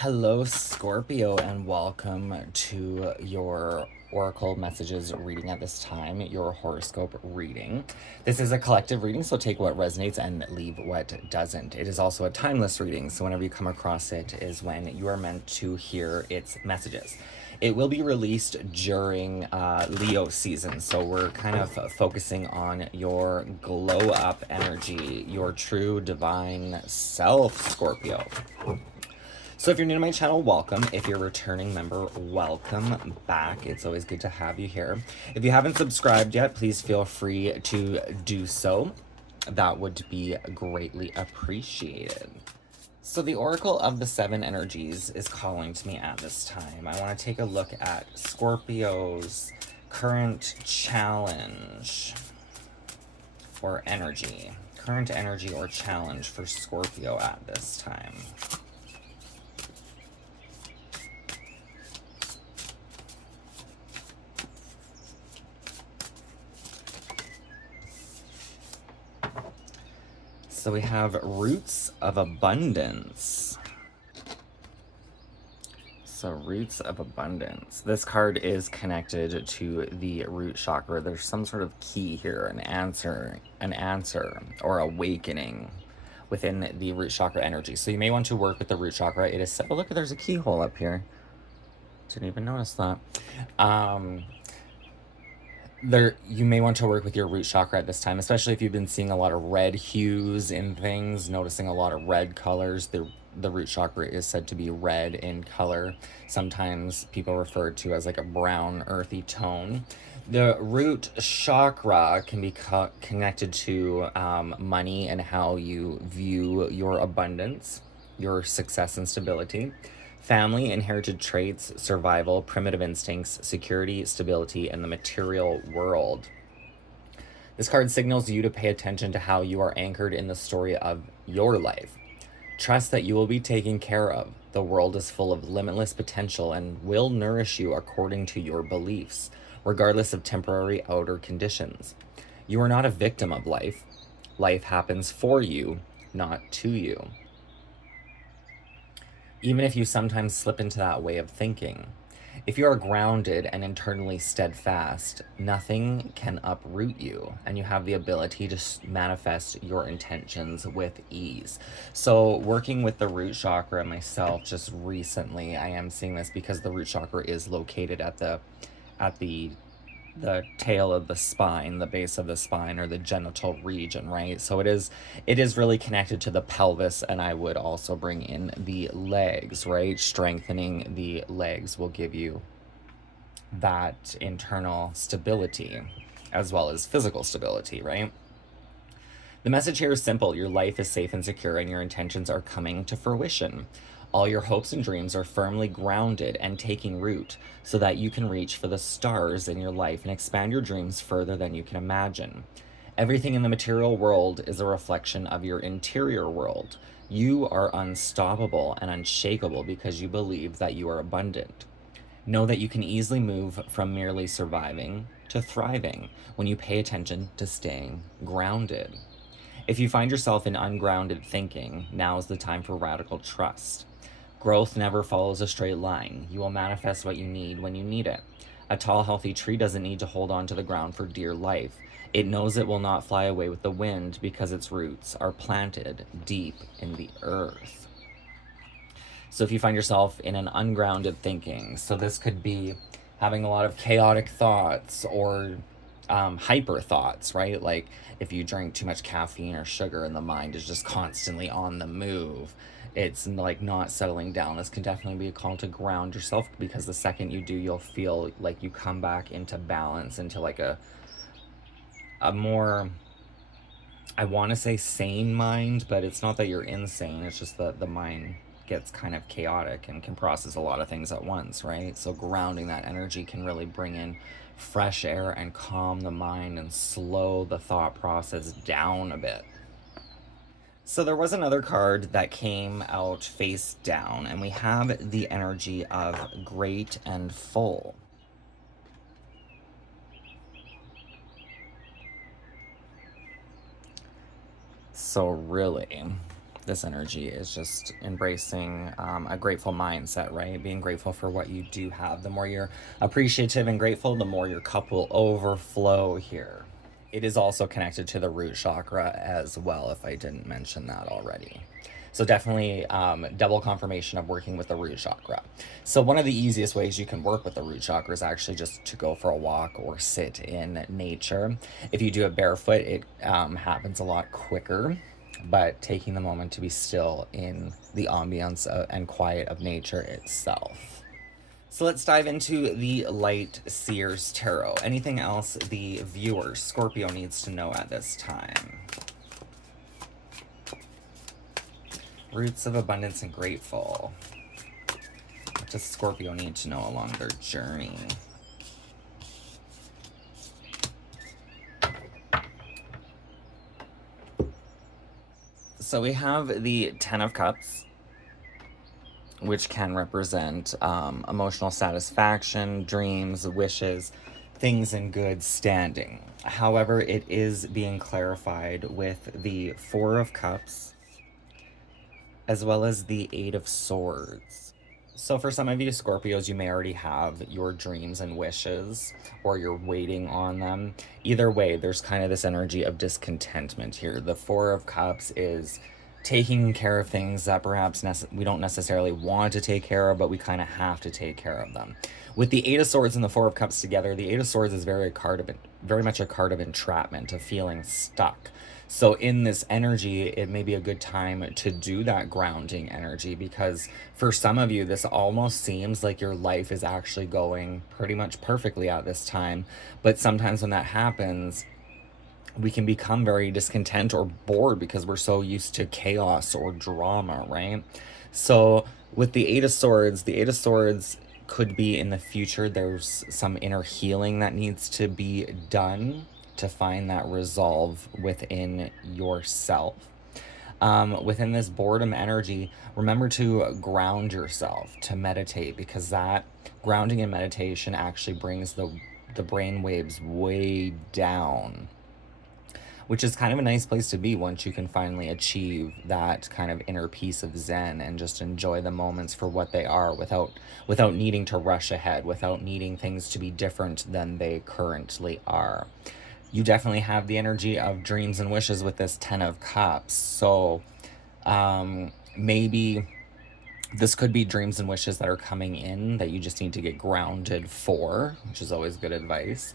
Hello, Scorpio, and welcome to your Oracle Messages reading at this time, your horoscope reading. This is a collective reading, so take what resonates and leave what doesn't. It is also a timeless reading, so whenever you come across it is when you are meant to hear its messages. It will be released during Leo season, so we're kind of focusing on your glow up energy, your true divine self, Scorpio. So if you're new to my channel, welcome. If you're a returning member, welcome back. It's always good to have you here. If you haven't subscribed yet, please feel free to do so. That would be greatly appreciated. So the Oracle of the Seven Energies is calling to me at this time. I want to take a look at Scorpio's current challenge or energy. Current energy or challenge for Scorpio at this time. So we have Roots of Abundance. So Roots of Abundance. This card is connected to the root chakra. There's some sort of key here, an answer or awakening within the root chakra energy. So you may want to work with the root chakra. It is set. Oh, look, there's a keyhole up here. Didn't even notice that. You may want to work with your root chakra at this time, especially if you've been seeing a lot of red hues in things, noticing a lot of red colors. The root chakra is said to be red in color. Sometimes people refer to as like a brown earthy tone. The root chakra can be connected to money and how you view your abundance, your success and stability. Family, inherited traits, survival, primitive instincts, security, stability, and the material world. This card signals you to pay attention to how you are anchored in the story of your life. Trust that you will be taken care of. The world is full of limitless potential and will nourish you according to your beliefs, regardless of temporary outer conditions. You are not a victim of life. Life happens for you, not to you. Even if you sometimes slip into that way of thinking. If you are grounded and internally steadfast, nothing can uproot you, and you have the ability to manifest your intentions with ease. So working with the root chakra myself just recently, I am seeing this because the root chakra is located at the tail of the spine, the base of the spine, or the genital region, right? So it is really connected to the pelvis, and I would also bring in the legs, right? Strengthening the legs will give you that internal stability as well as physical stability, right? The message here is simple. Your life is safe and secure, and your intentions are coming to fruition. All your hopes and dreams are firmly grounded and taking root so that you can reach for the stars in your life and expand your dreams further than you can imagine. Everything in the material world is a reflection of your interior world. You are unstoppable and unshakable because you believe that you are abundant. Know that you can easily move from merely surviving to thriving when you pay attention to staying grounded. If you find yourself in ungrounded thinking, now is the time for radical trust. Growth never follows a straight line. You will manifest what you need when you need it. A tall, healthy tree doesn't need to hold on to the ground for dear life. It knows it will not fly away with the wind because its roots are planted deep in the earth. So if you find yourself in an ungrounded thinking, so this could be having a lot of chaotic thoughts or hyper thoughts, right? Like if you drink too much caffeine or sugar and the mind is just constantly on the move, it's like not settling down. This can definitely be a call to ground yourself, because the second you do, you'll feel like you come back into balance, into like a more, I want to say sane mind, but it's not that you're insane. It's just that the mind gets kind of chaotic and can process a lot of things at once, right? So grounding that energy can really bring in fresh air and calm the mind and slow the thought process down a bit. So there was another card that came out face down, and we have the energy of great and full. So really, this energy is just embracing a grateful mindset, right? Being grateful for what you do have. The more you're appreciative and grateful, the more your cup will overflow here. It is also connected to the root chakra as well, if I didn't mention that already. So definitely double confirmation of working with the root chakra. So one of the easiest ways you can work with the root chakra is actually just to go for a walk or sit in nature. If you do it barefoot, it happens a lot quicker, but taking the moment to be still in the ambience and quiet of nature itself. So let's dive into the Light Seers Tarot. Anything else the viewer, Scorpio, needs to know at this time? Roots of abundance and grateful. What does Scorpio need to know along their journey? So we have the Ten of Cups, which can represent emotional satisfaction, dreams, wishes, things in good standing. However, it is being clarified with the Four of Cups, as well as the Eight of Swords. So for some of you Scorpios, you may already have your dreams and wishes, or you're waiting on them. Either way, there's kind of this energy of discontentment here. The Four of Cups is taking care of things that perhaps we don't necessarily want to take care of, but we kind of have to take care of them. With the Eight of Swords and the Four of Cups together, the Eight of Swords is very much a card of entrapment, of feeling stuck. So in this energy, it may be a good time to do that grounding energy, because for some of you, this almost seems like your life is actually going pretty much perfectly at this time. But sometimes when that happens, we can become very discontent or bored because we're so used to chaos or drama, right? So with the Eight of Swords could be in the future, there's some inner healing that needs to be done to find that resolve within yourself. Within this boredom energy, remember to ground yourself, to meditate, because that grounding and meditation actually brings the brain waves way down, which is kind of a nice place to be once you can finally achieve that kind of inner peace of Zen and just enjoy the moments for what they are, without needing to rush ahead, without needing things to be different than they currently are. You definitely have the energy of dreams and wishes with this Ten of Cups. So maybe this could be dreams and wishes that are coming in that you just need to get grounded for, which is always good advice.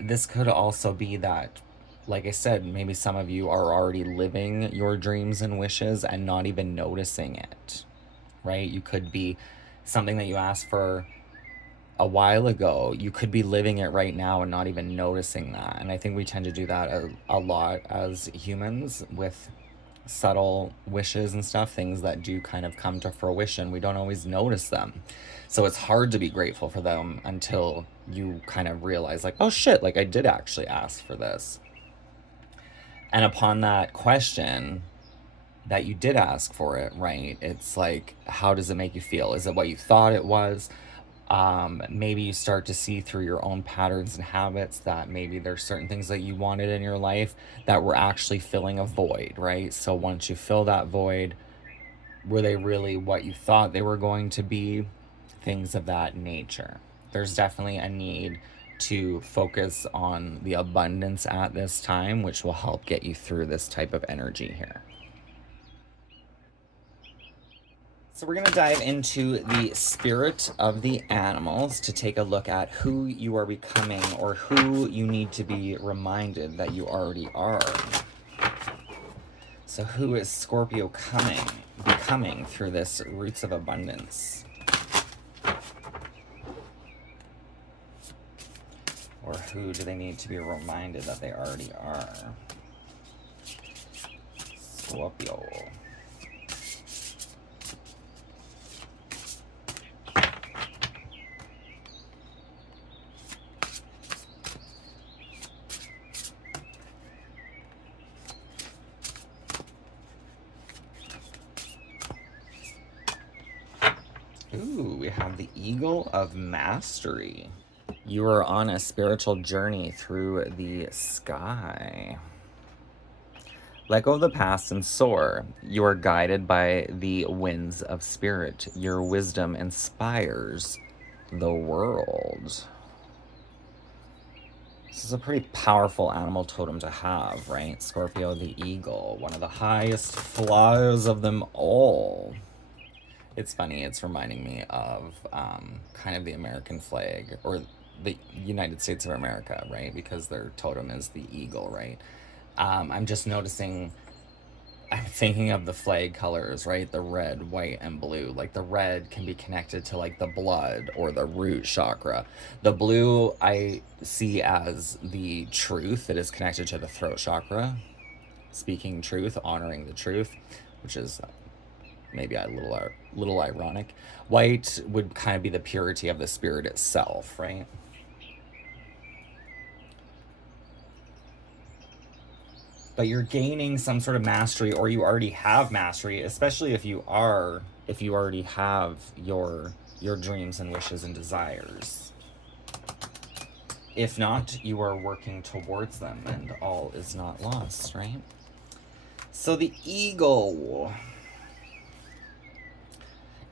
This could also be that, like I said, maybe some of you are already living your dreams and wishes and not even noticing it, right? You could be something that you asked for a while ago. You could be living it right now and not even noticing that. And I think we tend to do that a lot as humans with subtle wishes and stuff, things that do kind of come to fruition. We don't always notice them. So it's hard to be grateful for them until you kind of realize, like, oh shit, like I did actually ask for this. And upon that question that you did ask for it, right? It's like, how does it make you feel? Is it what you thought it was? Maybe you start to see through your own patterns and habits that maybe there's certain things that you wanted in your life that were actually filling a void, right? So once you fill that void, were they really what you thought they were going to be? Things of that nature. There's definitely a need to focus on the abundance at this time, which will help get you through this type of energy here. So we're going to dive into the spirit of the animals to take a look at who you are becoming, or who you need to be reminded that you already are. So who is Scorpio becoming through this Roots of Abundance? Or who do they need to be reminded that they already are? Scorpio. Ooh, we have the Eagle of Mastery. You are on a spiritual journey through the sky. Let go of the past and soar. You are guided by the winds of spirit. Your wisdom inspires the world. This is a pretty powerful animal totem to have, right? Scorpio the eagle, one of the highest flyers of them all. It's funny, it's reminding me of kind of the American flag, or the United States of America, right? Because their totem is the eagle, right? I'm just noticing, I'm thinking of the flag colors, right? The red, white, and blue. Like the red can be connected to like the blood or the root chakra. The blue I see as the truth that is connected to the throat chakra. Speaking truth, honoring the truth, which is maybe a little ironic. White would kind of be the purity of the spirit itself, right? But you're gaining some sort of mastery, or you already have mastery, especially if you already have your dreams and wishes and desires. If not, you are working towards them, and all is not lost, right? So the eagle,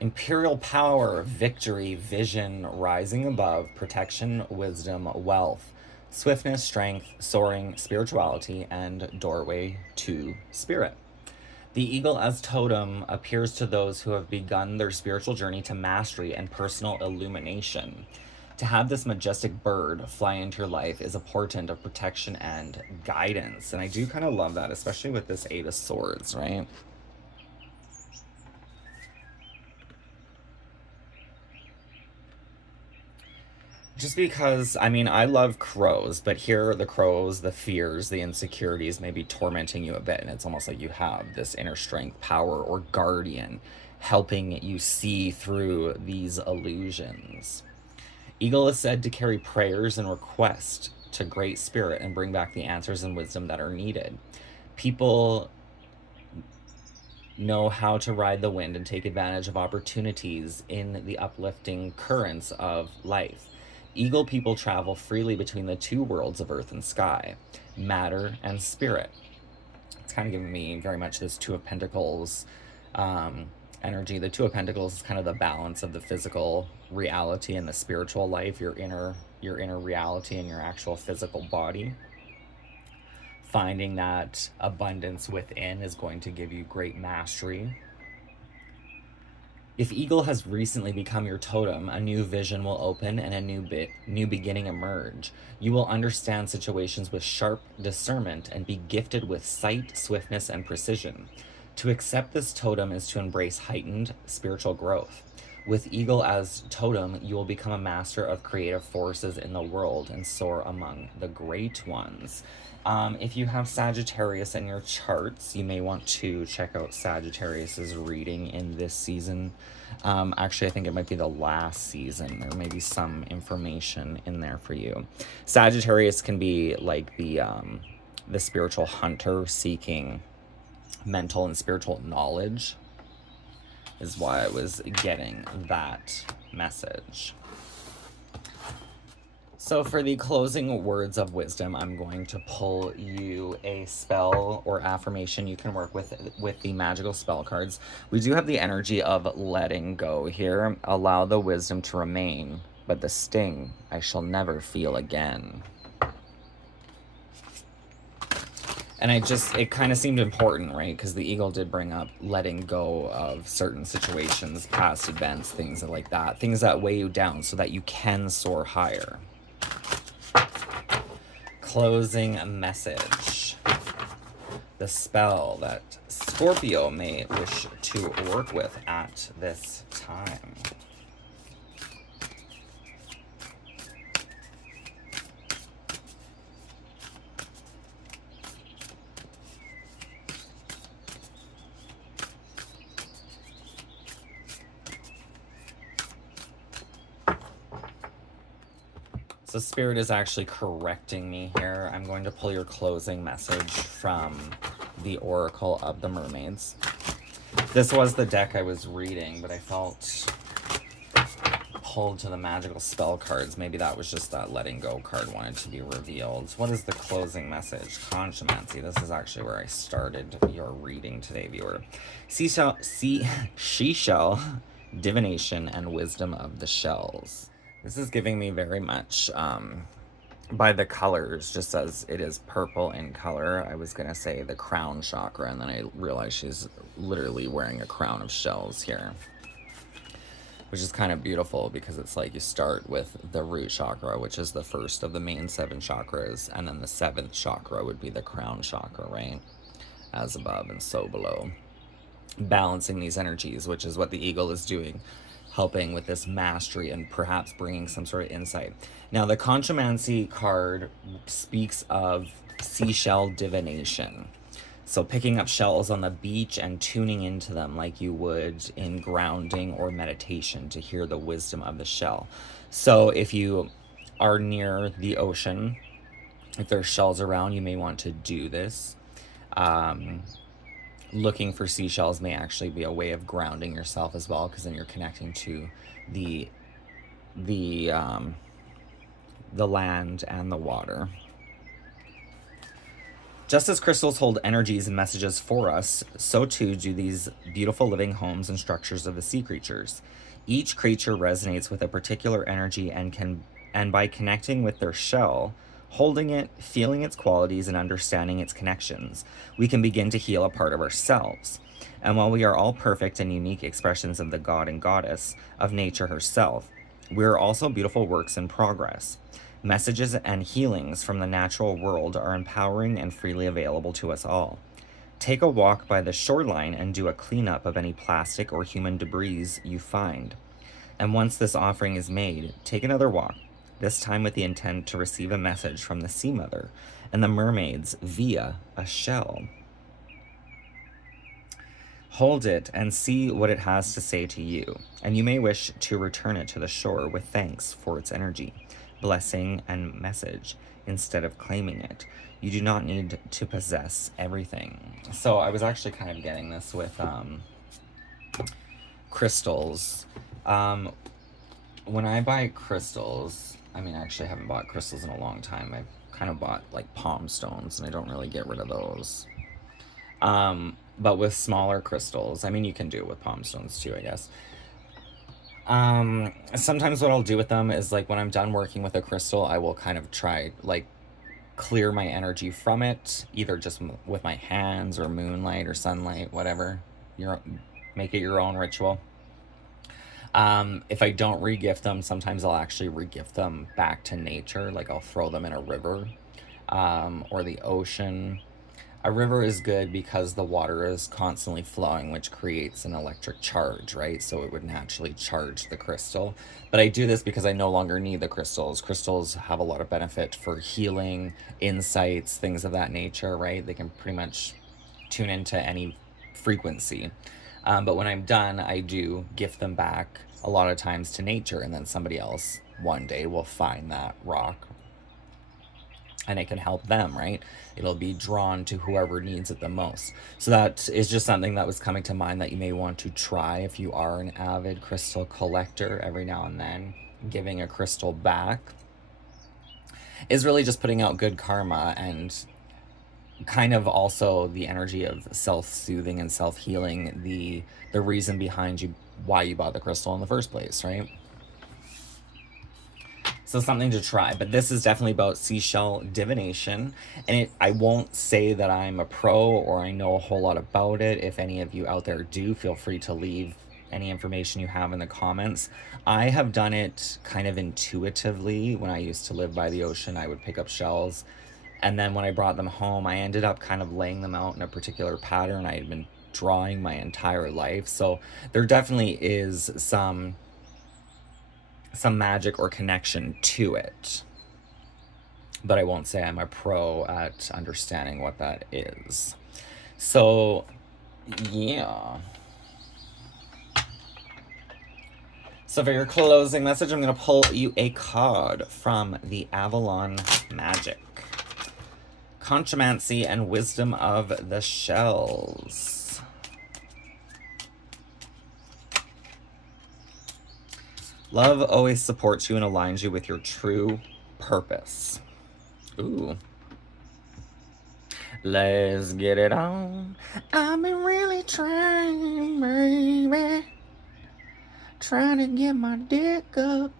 imperial power, victory, vision, rising above, protection, wisdom, wealth, swiftness, strength, soaring, spirituality, and doorway to spirit. The eagle as totem appears to those who have begun their spiritual journey to mastery and personal illumination. To have this majestic bird fly into your life is a portent of protection and guidance. And I do kind of love that, especially with this Eight of Swords, right? Just because, I mean, I love crows, but here the crows, the fears, the insecurities may be tormenting you a bit, and it's almost like you have this inner strength, power, or guardian helping you see through these illusions. Eagle is said to carry prayers and requests to Great Spirit and bring back the answers and wisdom that are needed. People know how to ride the wind and take advantage of opportunities in the uplifting currents of life. Eagle people travel freely between the two worlds of earth and sky, matter and spirit. It's kind of giving me very much this Two of Pentacles energy. The Two of Pentacles is kind of the balance of the physical reality and the spiritual life, your inner reality and your actual physical body. Finding that abundance within is going to give you great mastery. If eagle has recently become your totem, a new vision will open and a new beginning emerge. You will understand situations with sharp discernment and be gifted with sight, swiftness, and precision. To accept this totem is to embrace heightened spiritual growth. With eagle as totem, you will become a master of creative forces in the world and soar among the great ones. If you have Sagittarius in your charts, you may want to check out Sagittarius's reading in this season. Actually, I think it might be the last season. There may be some information in there for you. Sagittarius can be like the spiritual hunter seeking mental and spiritual knowledge, is why I was getting that message. So for the closing words of wisdom, I'm going to pull you a spell or affirmation you can work with the magical spell cards. We do have the energy of letting go here. Allow the wisdom to remain, but the sting I shall never feel again. And it kind of seemed important, right? Because the eagle did bring up letting go of certain situations, past events, things like that. Things that weigh you down so that you can soar higher. Closing message. The spell that Scorpio may wish to work with at this time. So Spirit is actually correcting me here. I'm going to pull your closing message from the Oracle of the Mermaids. This was the deck I was reading, but I felt pulled to the magical spell cards. Maybe that was just that letting go card wanted to be revealed. What is the closing message? Consciency. This is actually where I started your reading today, viewer. She shall, divination, and wisdom of the shells. This is giving me very much, by the colors, just as it is purple in color. I was going to say the crown chakra, and then I realized she's literally wearing a crown of shells here, which is kind of beautiful because it's like you start with the root chakra, which is the first of the main 7 chakras, and then the 7th chakra would be the crown chakra, right? As above and so below. Balancing these energies, which is what the eagle is doing, helping with this mastery and perhaps bringing some sort of insight. Now, the Consciomancy card speaks of seashell divination. So picking up shells on the beach and tuning into them like you would in grounding or meditation to hear the wisdom of the shell. So if you are near the ocean, if there's shells around, you may want to do this. Looking for seashells may actually be a way of grounding yourself as well, because then you're connecting to the land and the water. Just as crystals hold energies and messages for us, so too do these beautiful living homes and structures of the sea creatures. Each creature resonates with a particular energy and by connecting with their shell, holding it, feeling its qualities, and understanding its connections, we can begin to heal a part of ourselves. And while we are all perfect and unique expressions of the god and goddess of nature herself, we are also beautiful works in progress. Messages and healings from the natural world are empowering and freely available to us all. Take a walk by the shoreline and do a cleanup of any plastic or human debris you find. And once this offering is made, take another walk, this time with the intent to receive a message from the Sea Mother and the mermaids via a shell. Hold it and see what it has to say to you, and you may wish to return it to the shore with thanks for its energy, blessing, and message instead of claiming it. You do not need to possess everything. So I was actually kind of getting this with crystals. When I buy crystals, I mean, I actually haven't bought crystals in a long time. I've kind of bought like palm stones, and I don't really get rid of those. But with smaller crystals, I mean, you can do it with palm stones too, I guess. Sometimes what I'll do with them is, like, when I'm done working with a crystal, I will kind of try, like, clear my energy from it, either just with my hands or moonlight or sunlight, whatever. Make it your own ritual. If I don't regift them, sometimes I'll actually regift them back to nature. Like, I'll throw them in a river, or the ocean. A river is good because the water is constantly flowing, which creates an electric charge, right? So it would naturally charge the crystal. But I do this because I no longer need the crystals. Crystals have a lot of benefit for healing, insights, things of that nature, right? They can pretty much tune into any frequency. But when I'm done, I do gift them back a lot of times to nature, and then somebody else one day will find that rock and it can help them, right? It'll be drawn to whoever needs it the most. So that is just something that was coming to mind that you may want to try if you are an avid crystal collector. Every now and then, giving a crystal back is really just putting out good karma, and kind of also the energy of self-soothing and self-healing, the reason behind why you bought the crystal in the first place, right? So something to try. But this is definitely about seashell divination. And I won't say that I'm a pro or I know a whole lot about it. If any of you out there do, feel free to leave any information you have in the comments. I have done it kind of intuitively. When I used to live by the ocean, I would pick up shells. And then when I brought them home, I ended up kind of laying them out in a particular pattern I had been drawing my entire life. So there definitely is some magic or connection to it, but I won't say I'm a pro at understanding what that is. So yeah, so for your closing message, I'm going to pull you a card from the Avalon Magic: Consciomancy and Wisdom of the Shells. Love always supports you and aligns you with your true purpose. Ooh. Let's get it on. I've been really trying, baby. Trying to get my dick up.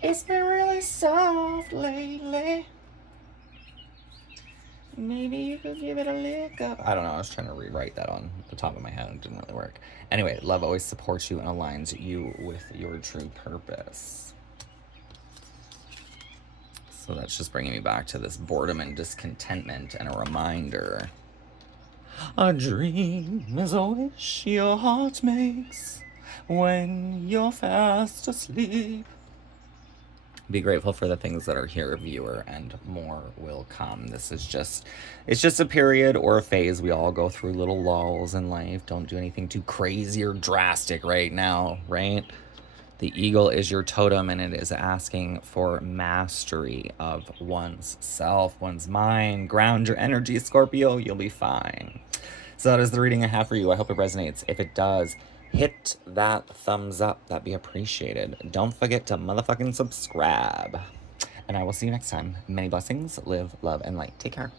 It's been really soft lately. Maybe you could give it a lick up. I don't know. I was trying to rewrite that on the top of my head. It didn't really work. Anyway, love always supports you and aligns you with your true purpose. So that's just bringing me back to this boredom and discontentment and a reminder. A dream is a wish your heart makes when you're fast asleep. Be grateful for the things that are here, viewer, and more will come. This is it's just a period or a phase. We all go through little lulls in life. Don't do anything too crazy or drastic right now, right? The eagle is your totem, and it is asking for mastery of one's self, one's mind. Ground your energy, Scorpio. You'll be fine. So that is the reading I have for you. I hope it resonates. If it does, hit that thumbs up. That'd be appreciated. Don't forget to motherfucking subscribe. And I will see you next time. Many blessings. Live, love, and light. Take care.